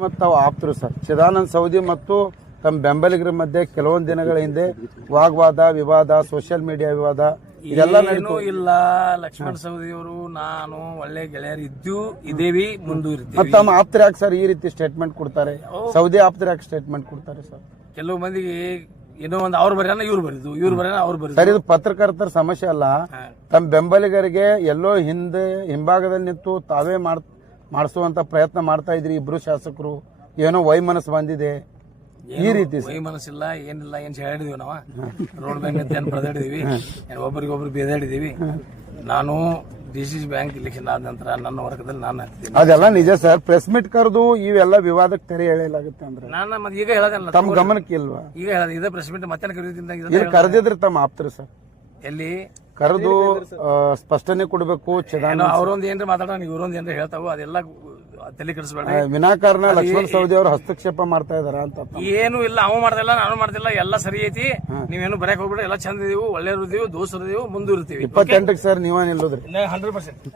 ಮತ್ತು ತಾವು ಆಪ್ತರು ಸರ್. ಚಿದಾನಂದ ಸೌದಿ ಮತ್ತು ತಮ್ಮ ಬೆಂಬಲಿಗರ ಮಧ್ಯೆ ಕೆಲವೊಂದು ದಿನಗಳ ಹಿಂದೆ ವಾಗ್ವಾದ, ವಿವಾದ, ಸೋಷಿಯಲ್ ಮೀಡಿಯಾ ವಿವಾದ ಇದೆಲ್ಲ ಏನೂ ಇಲ್ಲ. ಲಕ್ಷ್ಮಣ ಸವದಿಯವರು ನಾನು ಒಳ್ಳೆ ಗೆಳೆಯರು ಇದ್ದೇವಿ, ಮುಂದುವರಿತೀವಿ. ಮತ್ತು ತಮ್ಮ ಆಪ್ತರ ಯಾಕೆ ಸರ್ ಈ ರೀತಿ ಸ್ಟೇಟ್ಮೆಂಟ್ ಕೊಡ್ತಾರೆ? ಸೌದಿ ಆಪ್ತರ ಯಾಕೆ ಸ್ಟೇಟ್ಮೆಂಟ್ ಕೊಡ್ತಾರೆ ಸರ್? ಕೆಲವು ಮಂದಿಗೆ ಏನೋ ಒಂದು ಅವ್ರು ಬರೆಯೋಣ ಇವ್ರು ಬರೆದು, ಇವ್ರು ಬರೆಯೋಣ ಅವ್ರು ಬರೆದು. ಸರ್, ಇದು ಪತ್ರಕರ್ತರ ಸಮಸ್ಯೆ ಅಲ್ಲ. ತಮ್ಮ ಬೆಂಬಲಿಗರಿಗೆ ಎಲ್ಲೋ ಹಿಂಭಾಗದಲ್ಲಿ ನಿಂತು ತಾವೇ ಮಾಡಿಸುವಂತ ಪ್ರಯತ್ನ ಮಾಡ್ತಾ ಇದ್ರಿ ಇಬ್ರು ಶಾಸಕರು. ಏನೋ ವೈಮನಸ್ಸು ಬಂದಿದೆ ಈ ರೀತಿ. ಮನಸ್ಸಿಲ್ಲ, ಏನಿಲ್ಲ, ಏನ್ ಹೇಳಿದೀವಿ ನಾವು ರೋಡ್ ಬ್ಯಾಂಕ್ ಅಂತ ಏನ್ ಬರೆದಾಡಿದೀವಿ, ಒಬ್ಬರಿಗೊಬ್ರು ಬೇದಾಡಿದೀವಿ. ನಾನು ಡಿಸಿಸಿ ಬ್ಯಾಂಕ್ ಇಲೆಕ್ಷನ್ ಆದ ನಂತರ ನನ್ನ ವರ್ಗದಲ್ಲಿ ನಾನು ಹಾಕ್ತೀನಿ. ಅದೆಲ್ಲ ನಿಜ ಸರ್. ಪ್ರೆಸ್ ಮೀಟ್ ಕರೆದು ಇವೆಲ್ಲ ವಿವಾದಕ್ಕೆ ತೆರೆ ಎಳೆಯಲಾಗುತ್ತೆ ಅಂದ್ರೆ ನಾನು ಮತ್ತೆ ಈಗ ಹೇಳೋದಲ್ಲ, ತಮ್ಮ ಗಮನಕ್ಕೆ ಇಲ್ವಾ? ಈಗ ಹೇಳೋದು ಇದೇ ಪ್ರೆಸ್ ಮೀಟ್ ಮತ್ತೆ ಕರೀತಿದ್ದ ಇಲ್ಲಿ ಕರೆದಿದ್ರೆ ತಮ್ಮ ಆಪ್ತರು ಸರ್ ಎಲ್ಲಿ ಕರೆದು ಸ್ಪಷ್ಟನೆ ಕೊಡಬೇಕು. ಅವ್ರೊಂದ್ ಏನ್ರ ಮಾತಾಡೋ ಇವ್ರೊಂದ್ ಏನ್ರ ಹೇಳ್ತಾವು, ಅದೆಲ್ಲ ತಲೆ ಕೆಡಿಸಬೇಡ. ವಿನಾಕಾರಣ ಲಕ್ಷ್ಮಣ ಸವದಿ ಅವರು ಹಸ್ತಕ್ಷೇಪ ಮಾಡ್ತಾ ಇದಾರ ಅಂತ. ಏನು ಇಲ್ಲ, ಅವ ಮಾಡ್ದಿಲ್ಲ, ನಾನು ಮಾಡ್ದಿಲ್ಲ, ಎಲ್ಲ ಸರಿ ಐತಿ. ನೀವೇನು ಬರಕ್ ಹೋಗ್ಬಿಟ್ಟು ಎಲ್ಲ ಚಂದ ಇದೀವಿ, ಒಳ್ಳೆ ಇರ್ತೀವಿ, ದೋಸ್ತರು ಇದೀವಿ, ಮುಂದೆ ಇರ್ತೀವಿ. 28ಕ್ಕೆ ಸರ್ ನೀವೇ ನಿಲ್ಲೋದ್ರಿ 100%.